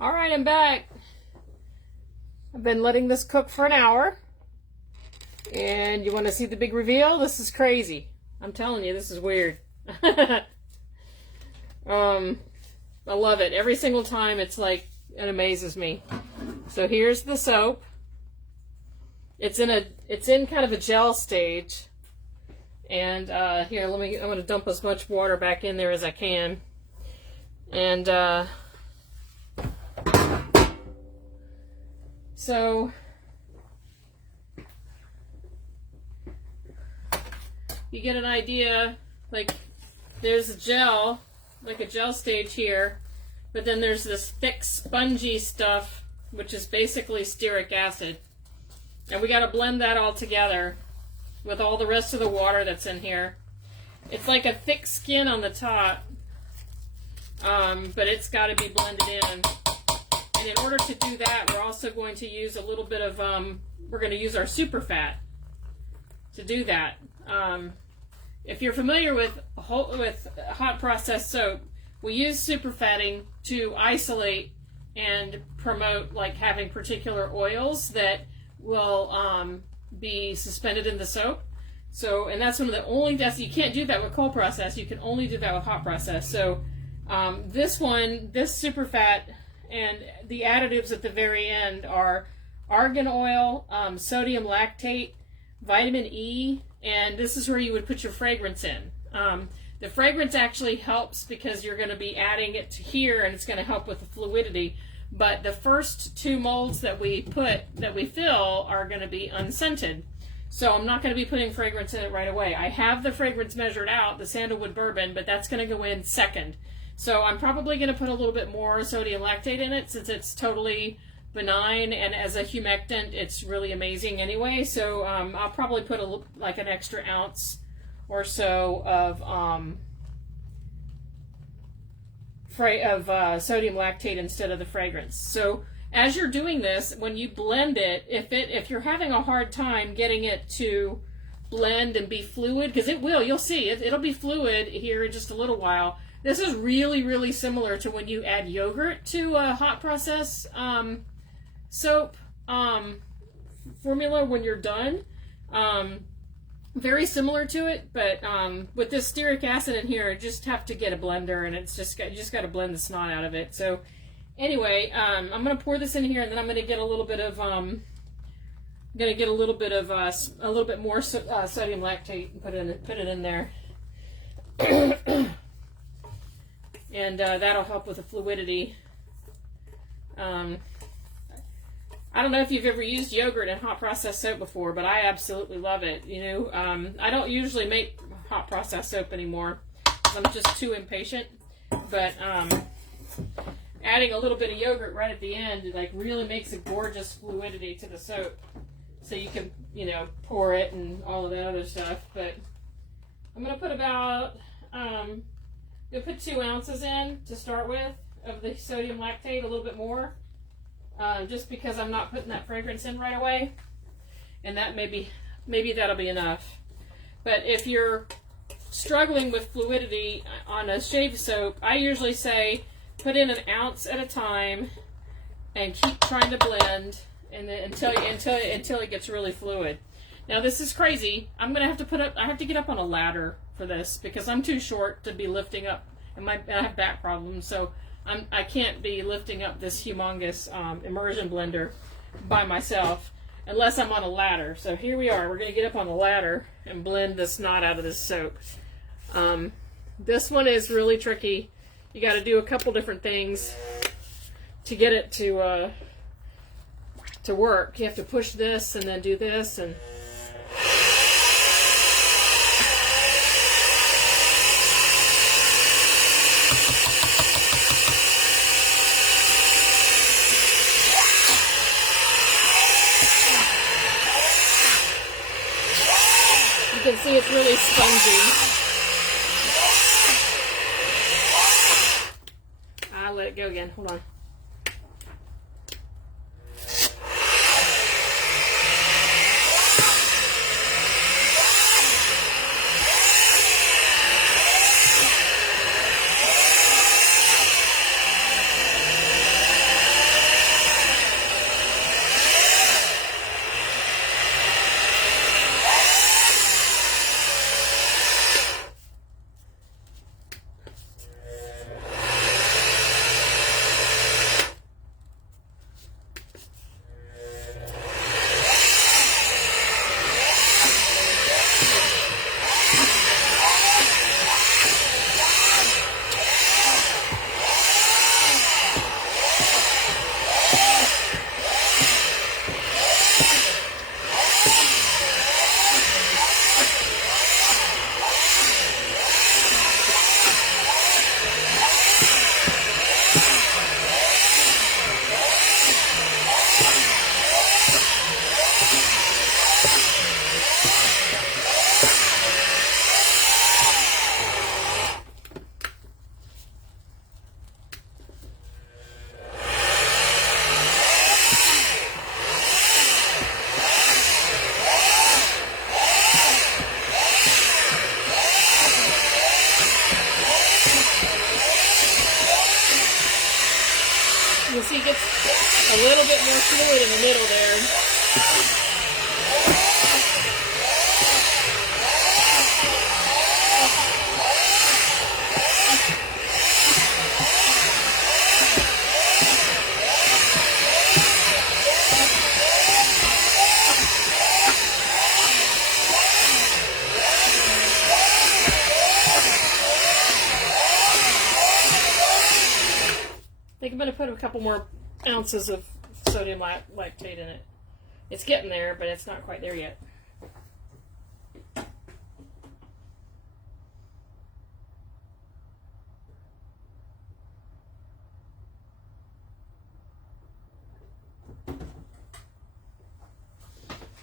All right, I'm back. I've been letting this cook for an hour. And you want to see the big reveal? This is crazy. I'm telling you, this is weird. I love it. Every single time it's like, it amazes me. So here's the soap. It's in kind of a gel stage. And here, I'm going to dump as much water back in there as I can. And so you get an idea, like there's a gel, like a gel stage here, but then there's this thick spongy stuff, which is basically stearic acid. And we got to blend that all together with all the rest of the water that's in here. It's like a thick skin on the top, but it's got to be blended in. And in order to do that, we're also going to use a little bit of, we're going to use our super fat to do that. If you're familiar with hot processed soap, we use super fatting to isolate and promote like having particular oils that will be suspended in the soap. So, and that's one of the only, you can't do that with cold process, you can only do that with hot process. So this super fat and the additives at the very end are argan oil, sodium lactate, vitamin E, and this is where you would put your fragrance in. The fragrance actually helps because you're going to be adding it to here and it's going to help with the fluidity. But the first two molds that we fill are going to be unscented. So I'm not going to be putting fragrance in it right away. I have the fragrance measured out, the sandalwood bourbon, but that's going to go in second. So I'm probably going to put a little bit more sodium lactate in it since it's totally benign, and as a humectant it's really amazing anyway. So I'll probably put like an extra ounce or so of sodium lactate instead of the fragrance. So as you're doing this, when you blend it, if you're having a hard time getting it to blend and be fluid, because it will, you'll see it'll be fluid here in just a little while. This is really, really similar to when you add yogurt to a hot process soap formula when you're done. Very similar to it, but with this stearic acid in here, you just have to get a blender, and you just got to blend the snot out of it. So anyway, I'm going to pour this in here, and then I'm going to get a little bit of a little bit more sodium lactate and put it in there. And that'll help with the fluidity. I don't know if you've ever used yogurt in hot processed soap before, but I absolutely love it. You know, I don't usually make hot processed soap anymore because I'm just too impatient. But adding a little bit of yogurt right at the end, it like really makes a gorgeous fluidity to the soap. So you can, you know, pour it and all of that other stuff. But I'm gonna put about you'll put 2 ounces in to start with of the sodium lactate, a little bit more, just because I'm not putting that fragrance in right away, and that maybe that'll be enough. But if you're struggling with fluidity on a shave soap, I usually say put in 1 ounce at a time and keep trying to blend, and then until it gets really fluid. Now this is crazy. I have to get up on a ladder for this because I'm too short to be lifting up, and I have back problems, so I can't be lifting up this humongous immersion blender by myself unless I'm on a ladder. So here we are. We're going to get up on the ladder and blend the snot out of this soap. This one is really tricky. You got to do a couple different things to get it to work. You have to push this and then do this, and you can see it's really spongy. I'll let it go again. Hold on. You can see it gets a little bit more fluid in the middle there. I think I'm going to put a couple more ounces of sodium lactate in it. It's getting there, but it's not quite there yet.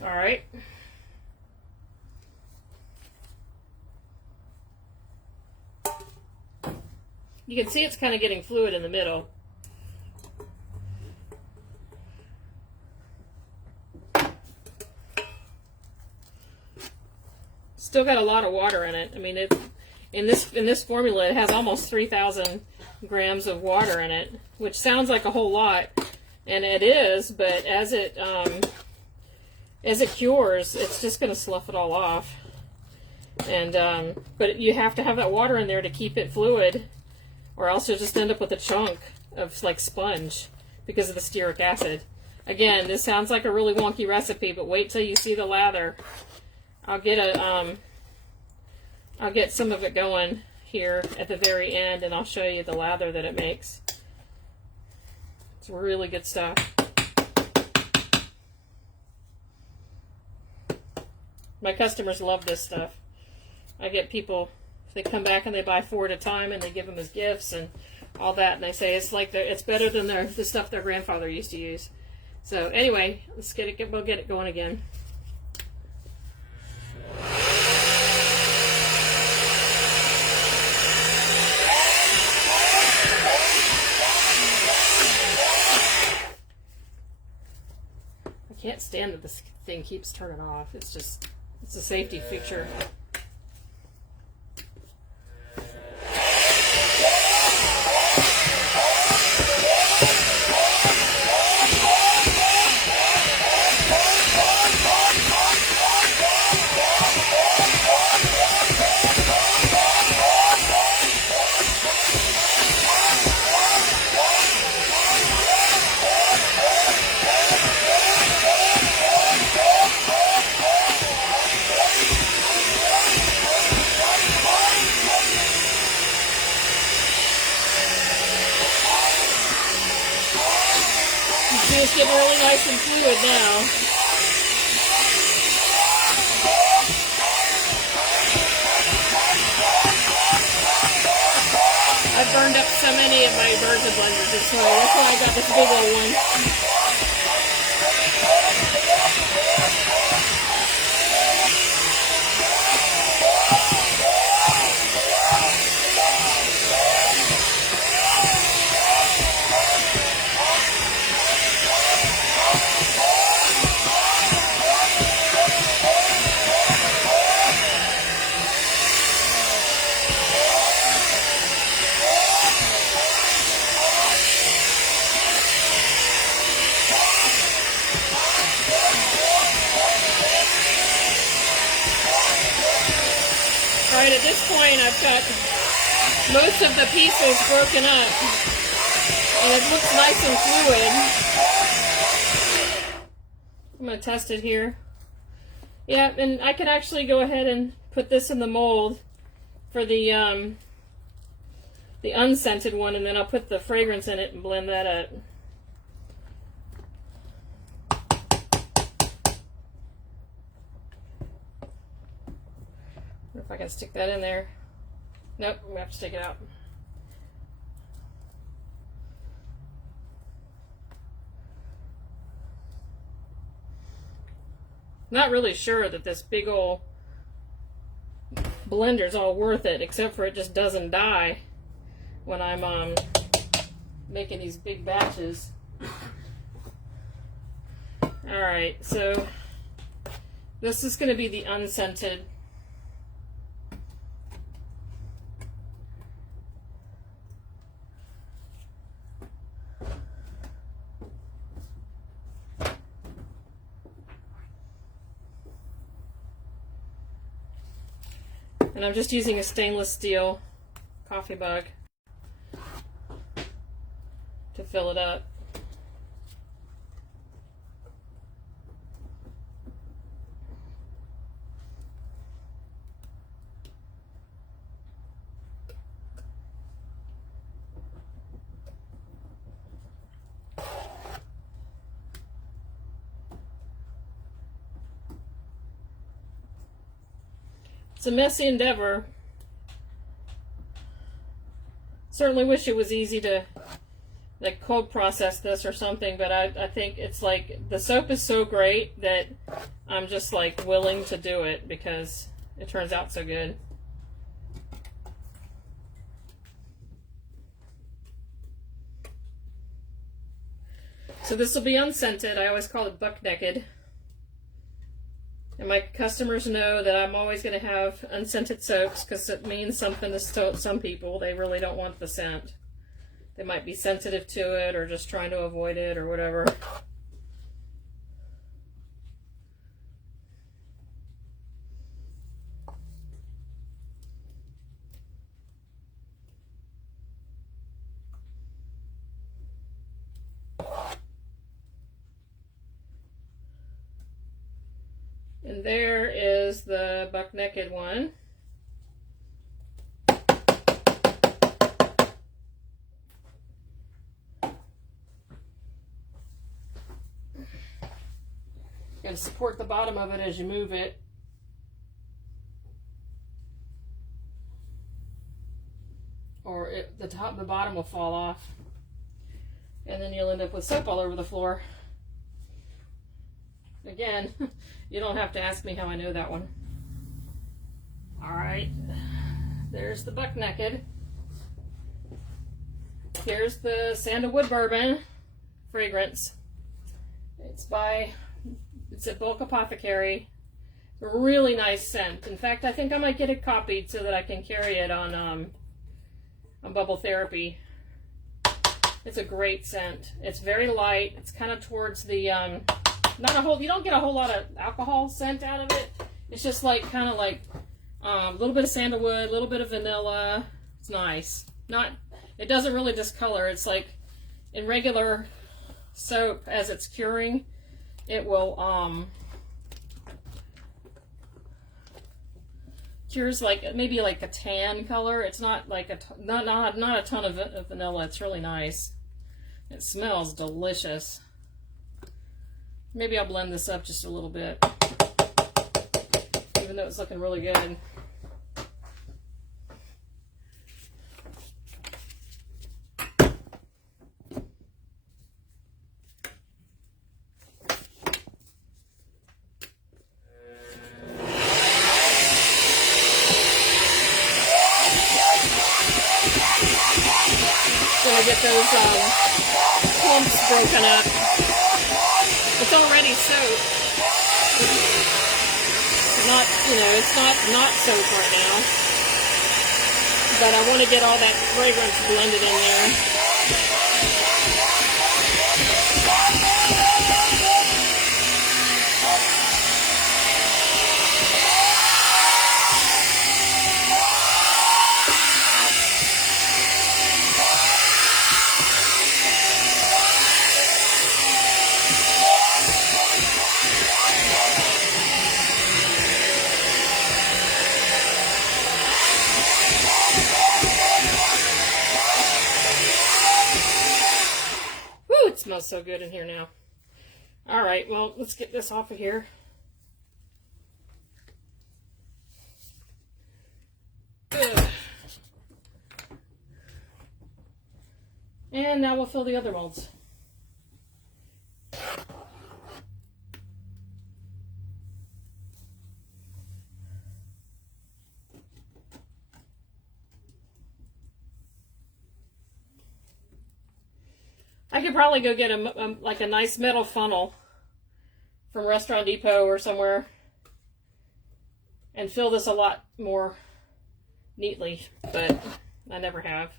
All right. You can see it's kind of getting fluid in the middle. Still got a lot of water in it. I mean, in this formula, it has almost 3,000 grams of water in it, which sounds like a whole lot, and it is. But as it cures, it's just going to slough it all off. And but you have to have that water in there to keep it fluid, or else you'll just end up with a chunk of like sponge because of the stearic acid. Again, this sounds like a really wonky recipe, but wait till you see the lather. I'll get some of it going here at the very end, and I'll show you the lather that it makes. It's really good stuff. My customers love this stuff. I get people, they come back and they buy 4 at a time, and they give them as gifts and all that, and they say it's like it's better than the stuff their grandfather used to use. So anyway, we'll get it going again. I can't stand that this thing keeps turning off. It's a safety feature. It's getting really nice and fluid now. I've burned up so many of my immersion blenders this way. That's why I got this big old one. Right at this point, I've got most of the pieces broken up, and it looks nice and fluid. I'm going to test it here. Yeah, and I could actually go ahead and put this in the mold for the unscented one, and then I'll put the fragrance in it and blend that up. If I can stick that in there. Nope, I'm gonna have to take it out. Not really sure that this big old blender's all worth it, except for it just doesn't die when I'm making these big batches. Alright, so this is going to be the unscented. And I'm just using a stainless steel coffee mug to fill it up. It's a messy endeavor. Certainly wish it was easy to like cold process this or something, but I think it's like the soap is so great that I'm just like willing to do it because it turns out so good. So this will be unscented. I always call it buck naked. And my customers know that I'm always going to have unscented soaps because it means something to some people. They really don't want the scent. They might be sensitive to it or just trying to avoid it or whatever. And there is the buck naked one. And support the bottom of it as you move it. Or the bottom will fall off. And then you'll end up with soap all over the floor. Again, you don't have to ask me how I know that one. Alright, there's the buck naked. Here's the sandalwood bourbon fragrance. It's at Bulk Apothecary. It's a really nice scent. In fact, I think I might get it copied so that I can carry it on Bubble Therapy. It's a great scent. It's very light. It's kind of towards the you don't get a whole lot of alcohol scent out of it. It's just like kind of like a little bit of sandalwood, a little bit of vanilla. It's nice. It doesn't really discolor. It's like in regular soap as it's curing, it will cures like maybe like a tan color. It's not like not a ton of vanilla. It's really nice. It smells delicious. Maybe I'll blend this up just a little bit, even though it's looking really good. Gonna get those clumps broken up. It's already soap. It's not soap right now. But I want to get all that fragrance blended in there. It smells so good in here now. All right, well, let's get this off of here. Ugh. And now we'll fill the other molds. I could probably go get like a nice metal funnel from Restaurant Depot or somewhere and fill this a lot more neatly, but I never have.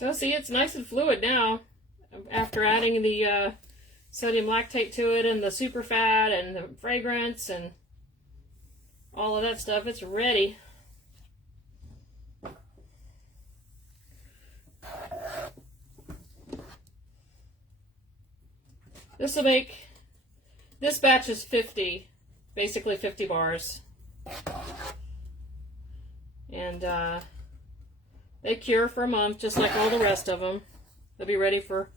So see, it's nice and fluid now after adding the sodium lactate to it and the super fat and the fragrance and all of that stuff. It's ready. This will make, this batch is 50, basically 50 bars. And they cure for a month, just like all the rest of them. They'll be ready for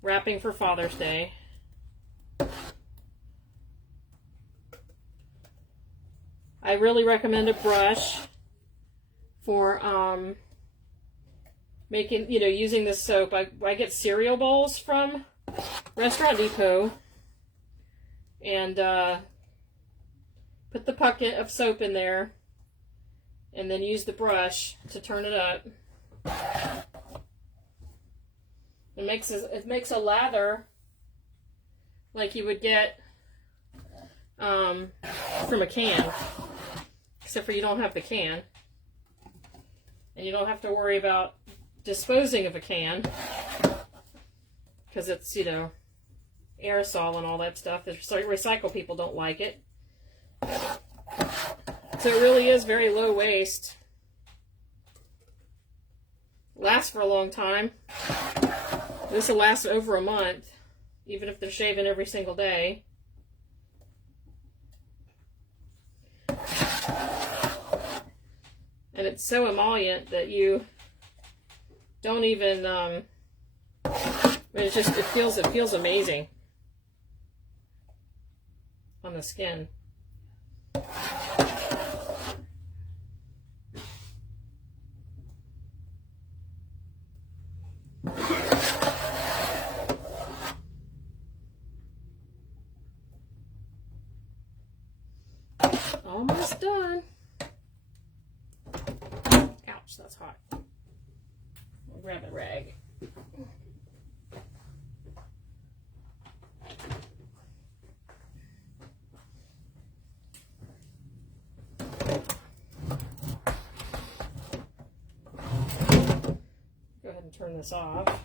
wrapping for Father's Day. I really recommend a brush for making, using this soap. I get cereal bowls from Restaurant Depot and put the bucket of soap in there and then use the brush to turn it up. It makes a lather like you would get from a can, except for you don't have the can, and you don't have to worry about disposing of a can because it's, aerosol and all that stuff. The recycle people don't like it. So it really is very low waste. Lasts for a long time. This will last over a month, even if they're shaving every single day. And it's so emollient that you don't even, it feels amazing on the skin. Almost done. Ouch, that's hot. I'll grab a rag. Go ahead and turn this off.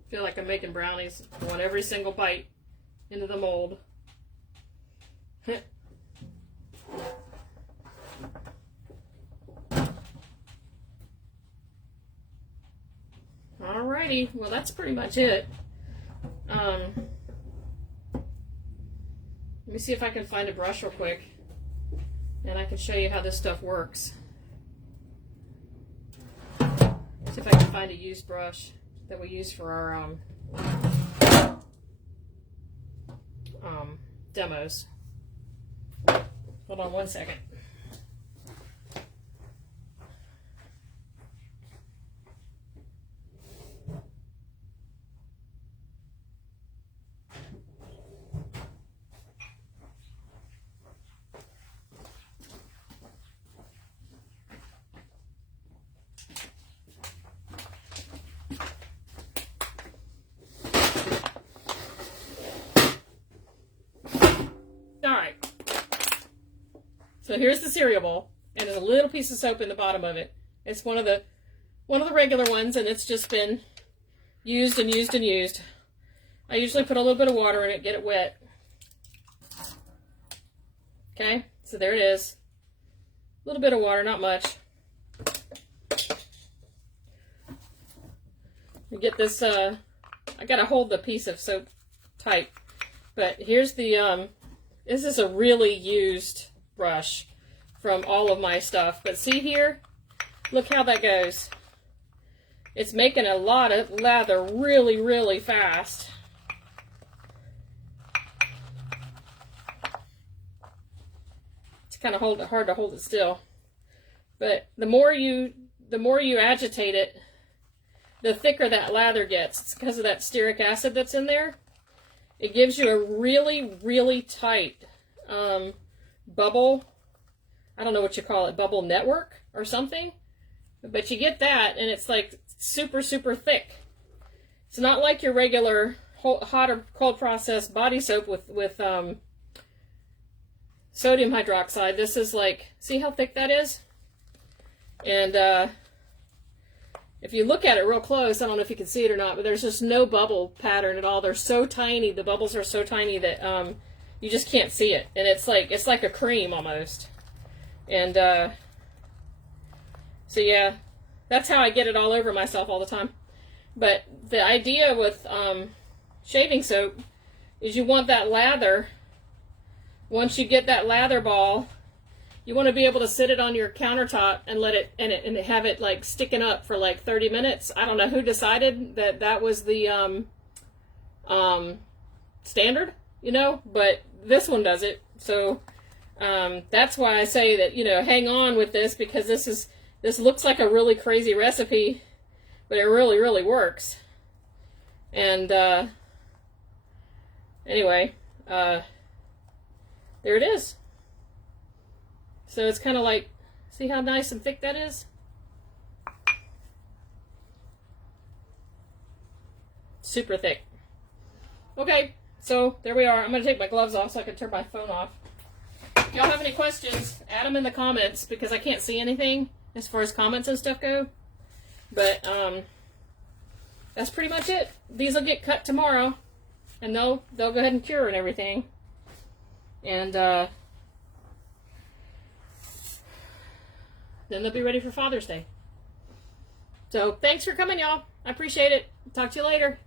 I feel like I'm making brownies. I want every single bite into the mold. Alrighty, well that's pretty much it. Let me see if I can find a brush real quick and I can show you how this stuff works. See if I can find a used brush that we use for our demos. Hold on one second. So here's the cereal bowl, and there's a little piece of soap in the bottom of it. It's one of the regular ones, and it's just been used and used and used. I usually put a little bit of water in it, get it wet. Okay, so there it is. A little bit of water, not much. You get this, I gotta hold the piece of soap tight. But here's the, this is a really used brush. from all of my stuff. But see here, look how that goes. It's making a lot of lather really, really fast. It's kind of hard to hold it still. But the more you agitate it, the thicker that lather gets. It's because of that stearic acid that's in there. It gives you a really, really tight bubble. I don't know what you call it, bubble network or something. But you get that, and it's like super, super thick. It's not like your regular hot or cold process body soap with sodium hydroxide. This is like, see how thick that is? And if you look at it real close, I don't know if you can see it or not, but there's just no bubble pattern at all. They're so tiny, the bubbles are so tiny that you just can't see it. And it's like a cream almost. And so yeah, that's how I get it all over myself all the time. But the idea with shaving soap is you want that lather. Once you get that lather ball, you want to be able to sit it on your countertop and let it and have it like sticking up for like 30 minutes. I don't know who decided that that was the standard, you know, but this one does it. So that's why I say that, you know, hang on with this, because this looks like a really crazy recipe, but it really, really works. And anyway, there it is. So it's kind of like, see how nice and thick that is? Super thick. Okay, so there we are. I'm going to take my gloves off so I can turn my phone off. If y'all have any questions, add them in the comments, because I can't see anything as far as comments and stuff go. But that's pretty much it. These will get cut tomorrow, and they'll go ahead and cure and everything. And then they'll be ready for Father's Day. So thanks for coming, y'all. I appreciate it. Talk to you later.